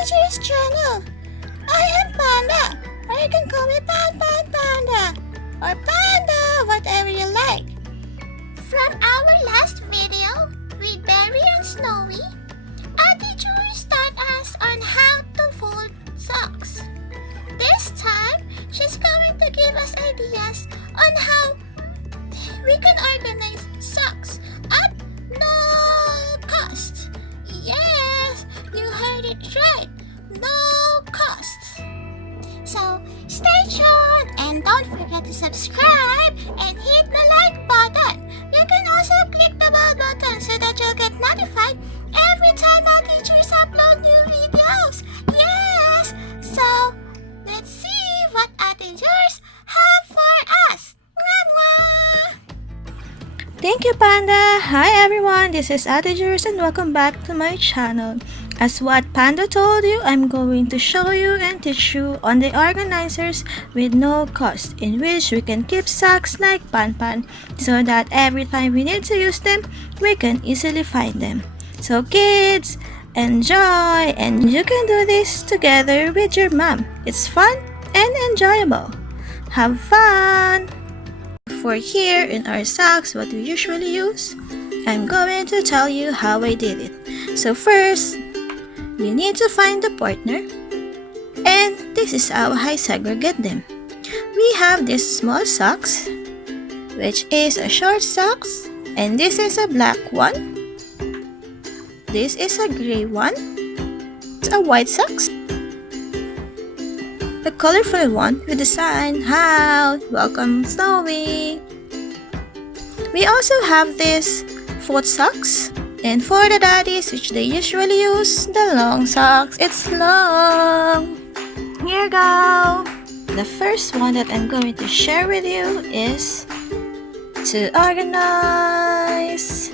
Teacher's channel. I am Panda, or you can call me Panda, or Panda, whatever you like. From our last video with Berry and Snowy, our teacher taught us on how to fold socks. This time, she's going to give us ideas on how we can organize socks at no cost. Yes, you heard it right. No cost. So, stay tuned and don't forget to subscribe and hit the like button. You can also click the bell button so that you'll get notified every time our teachers upload new videos. Yes! So, let's see what our teachers have for us. Mwah, mwah. Thank you, Panda. Hi everyone, this is Ate Jules and welcome back to my channel. As what Panda told you, I'm going to show you and teach you on the organizers with no cost, in which we can keep socks like Pan so that every time we need to use them, we can easily find them. So kids, enjoy, and you can do this together with your mom. It's fun and enjoyable. Have fun! For here in our socks, what we usually use, I'm going to tell you how I did it. So first, you need to find the partner, and this is how I segregate them. We have these small socks, which is a short socks, and this is a black one. This is a gray one. It's a white socks. The colorful one with the sign, "Hi, welcome Snowy." We also have this foot socks. And for the daddies, which they usually use, the long socks. It's long. Here you go. The first one that I'm going to share with you is to organize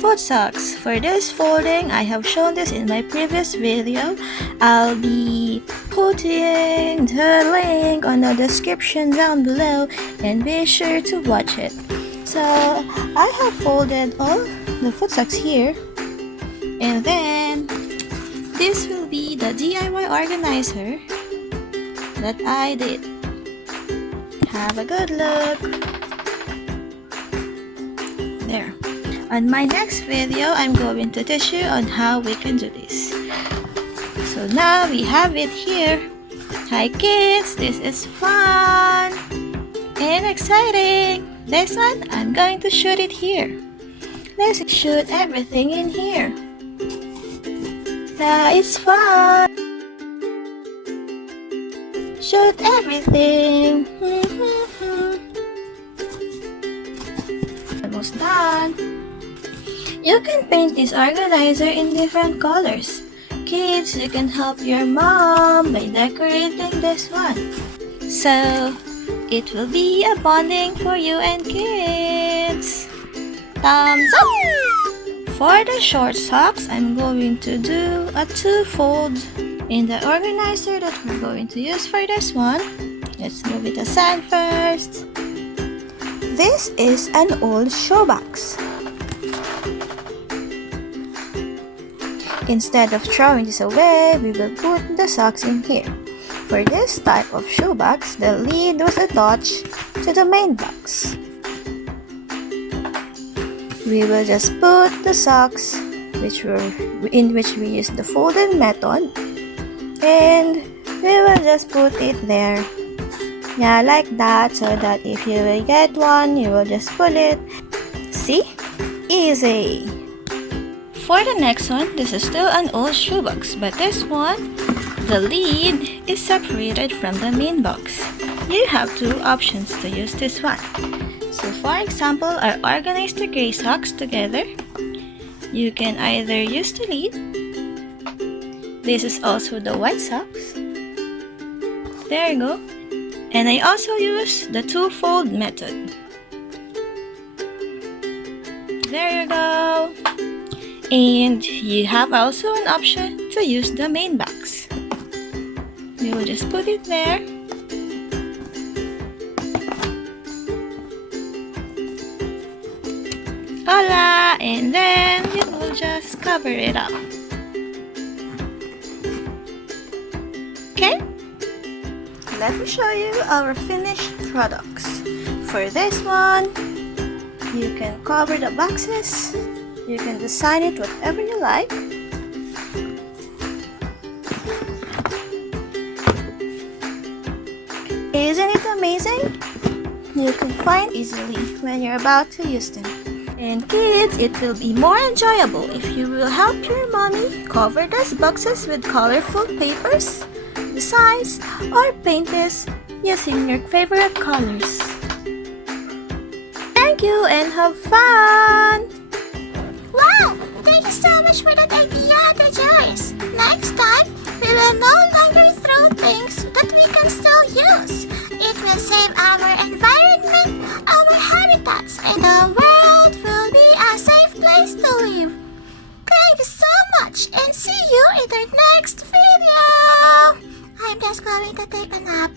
foot socks. For this folding, I have shown this in my previous video. I'll be putting the link on the description down below and be sure to watch it. So, I have folded all the foot socks here, and then this will be the DIY organizer that I did. Have a good look. There. On my next video, I'm going to teach you on how we can do this. So now we have it here. Hi kids, this is fun and exciting. This one, I'm going to shoot it here. Let's shoot everything in here. It's fun. Shoot everything. Almost done. You can paint this organizer in different colors. Kids, you can help your mom by decorating this one. So, it will be a bonding for you and kids. Thumbs up! For the short socks, I'm going to do a two-fold in the organizer that we're going to use for this one. Let's move it aside first. This is an old shoebox. Instead of throwing this away, we will put the socks in here. For this type of shoebox, the lid was attached to the main box. We will just put the socks in which we use the folded method, and we will just put it there. Yeah, like that, so that if you will get one, you will just pull it. See? Easy! For the next one, this is still an old shoebox, but this one, the lid is separated from the main box. You have two options to use this one. So for example, I organized the gray socks together. You can either use the lid. This is also the white socks. There you go. And I also use the two-fold method. There you go. And you have also an option to use the main box. We will just put it there. Voila! And then we will just cover it up. let me show you our finished products. For this one, you can cover the boxes. You can design it whatever you like. Isn't it amazing? You can find easily when you're about to use them. And kids, it will be more enjoyable if you will help your mommy cover these boxes with colorful papers, designs, or paint this using your favorite colors. Thank you and have fun! Wow! Thank you so much for that idea, the chores. Next time, we will no longer throw things that we can still use. It will save our environment, our habitats, and the world will be a safe place to live. Thank you so much and see you in the next video. I'm just going to take a nap.